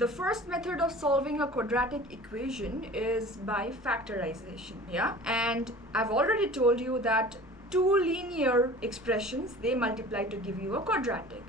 The first method of solving a quadratic equation is by factorization, yeah? And I've already told you that two linear expressions, they multiply to give you a quadratic,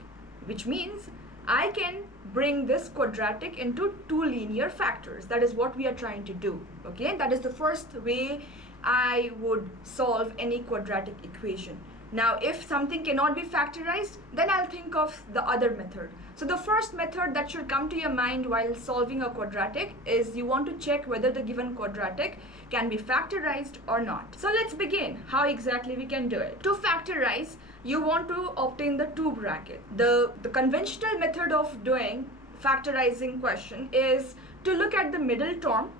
which means I can bring this quadratic into two linear factors. That is what we are trying to do, okay? That is the first way I would solve any quadratic equation. Now, if something cannot be factorized, then I'll think of the other method. So the first method that should come to your mind while solving a quadratic is you want to check whether the given quadratic can be factorized or not. So let's begin how exactly we can do it. To factorize, you want to obtain the two bracket. The conventional method of doing factorizing question is to look at the middle term.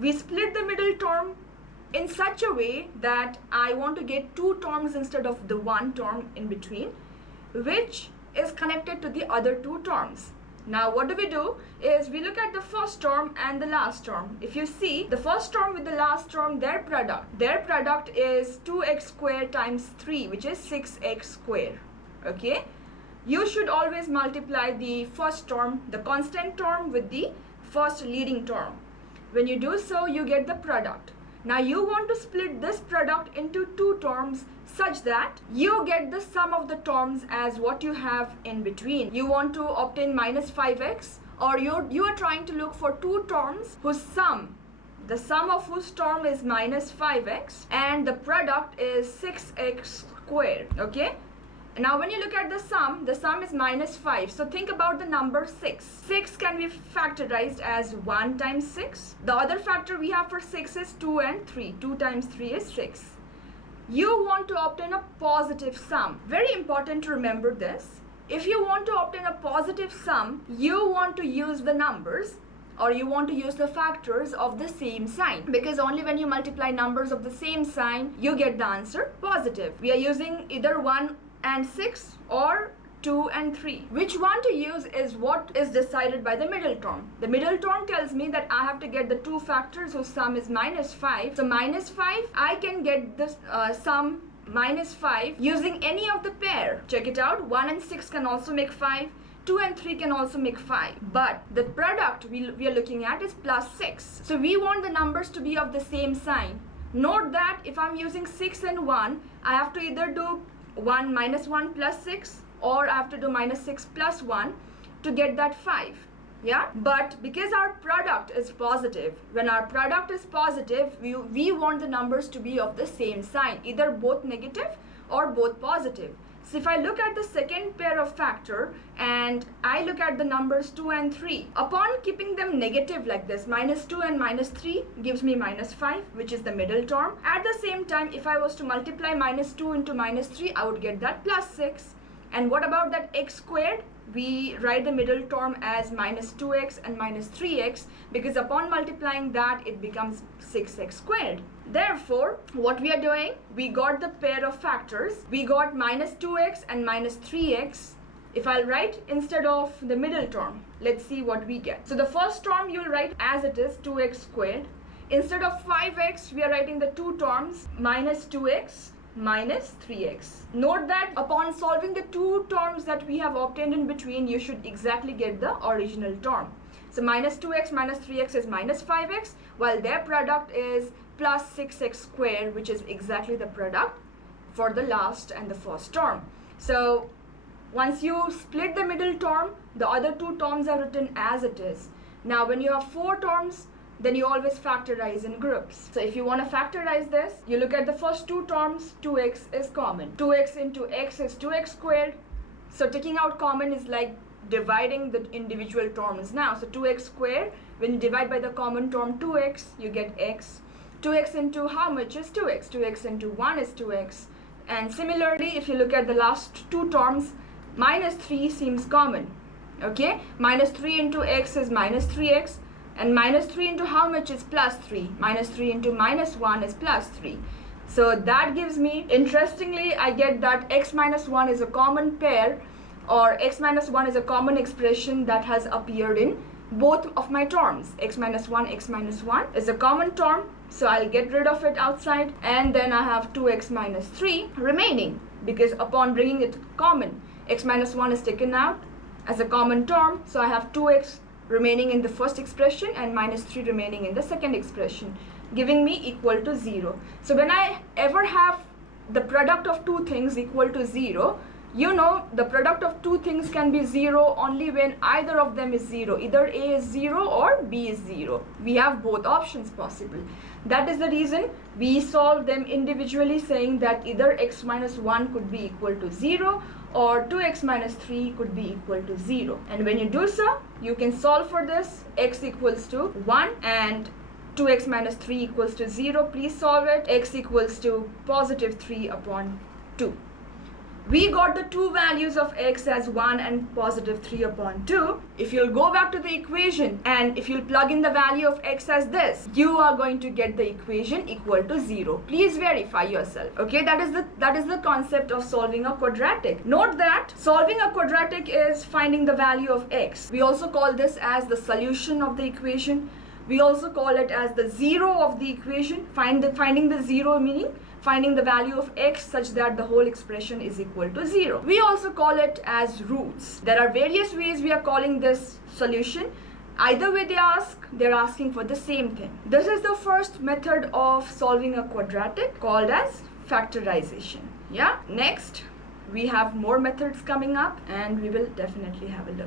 We split the middle term in such a way that I want to get two terms instead of the one term in between, which is connected to the other two terms. Now what do? Is we look at the first term and the last term. If you see the first term with the last term, their product is 2x squared times 3, which is 6x squared. Okay, you should always multiply the first term, the constant term, with the first leading term. When you do so, you get the product. Now you want to split this product into two terms such that you get the sum of the terms as what you have in between. You want to obtain minus 5x, or you are trying to look for two terms whose sum, the sum of whose term is minus 5x and the product is 6x squared, okay? Now when you look at the sum is minus 5. So think about the number 6. 6 can be factorized as 1 times 6. The other factor we have for 6 is 2 and 3. 2 times 3 is 6. You want to obtain a positive sum. Very important to remember this. If you want to obtain a positive sum, you want to use the numbers, or you want to use the factors of the same sign, because only when you multiply numbers of the same sign, you get the answer positive. We are using either 1 and 6 or 2 and 3. Which one to use is what is decided by the middle term. The middle term tells me that I have to get the two factors whose sum is minus 5. So minus 5, I can get this sum minus 5 using any of the pair. Check it out. 1 and 6 can also make 5. 2 and 3 can also make 5. But the product we are looking at is plus 6. So we want the numbers to be of the same sign. Note that if I'm using 6 and 1, I have to either do 1 minus 1 plus 6, or I have to do minus 6 plus 1 to get that 5. Yeah, but because our product is positive, when our product is positive, we want the numbers to be of the same sign, either both negative or both positive. So if I look at the second pair of factor and I look at the numbers 2 and 3, upon keeping them negative like this, minus 2 and minus 3 gives me minus 5, which is the middle term. At the same time, if I was to multiply minus 2 into minus 3, I would get that plus 6. And what about that x squared? We write the middle term as minus 2x and minus 3x, because upon multiplying that, it becomes 6x squared. Therefore, what we are doing, we got the pair of factors. We got minus 2x and minus 3x. If I'll write instead of the middle term, let's see what we get. So the first term you'll write as it is, 2x squared. Instead of 5x, we are writing the two terms, minus 2x minus 3x. Note that upon solving the two terms that we have obtained in between, you should exactly get the original term. So minus 2x minus 3x is minus 5x, while their product is plus 6x squared, which is exactly the product for the last and the first term. So once you split the middle term, the other two terms are written as it is. Now when you have four terms, then you always factorize in groups. So if you want to factorize this, you look at the first two terms, 2x is common. 2x into x is 2x squared. So taking out common is like dividing the individual terms now. So 2x squared, when you divide by the common term 2x, you get x. 2x into how much is 2x? 2x into 1 is 2x. And similarly, if you look at the last two terms, minus 3 seems common. Okay, minus 3 into x is minus 3x. And minus 3 into how much is plus 3? Minus 3 into minus 1 is plus 3. So that gives me, interestingly, I get that x minus 1 is a common pair, or x minus 1 is a common expression that has appeared in both of my terms. X minus 1 is a common term, so I'll get rid of it outside, and then I have 2x minus 3 remaining, because upon bringing it common, x minus 1 is taken out as a common term, so I have 2x remaining in the first expression and minus 3 remaining in the second expression, giving me equal to 0. So when I ever have the product of two things equal to 0, you know the product of two things can be 0 only when either of them is 0. Either A is 0 or B is 0. We have both options possible. That is the reason we solve them individually, saying that either x minus 1 could be equal to 0 or 2x minus 3 could be equal to 0. And when you do so, you can solve for this. X equals to 1 and 2x minus 3 equals to 0. Please solve it. X equals to positive 3 upon 2. We got the two values of x as 1 and positive 3 upon 2. If you'll go back to the equation and if you'll plug in the value of x as this, you are going to get the equation equal to 0. Please verify yourself. Okay, that is the concept of solving a quadratic. Note that solving a quadratic is finding the value of x. We also call this as the solution of the equation. We also call it as the zero of the equation. Finding the zero meaning finding the value of x such that the whole expression is equal to 0. We also call it as roots. There are various ways we are calling this solution. Either way they're asking for the same thing. This is the first method of solving a quadratic, called as factorization. Yeah. Next, we have more methods coming up and we will definitely have a look.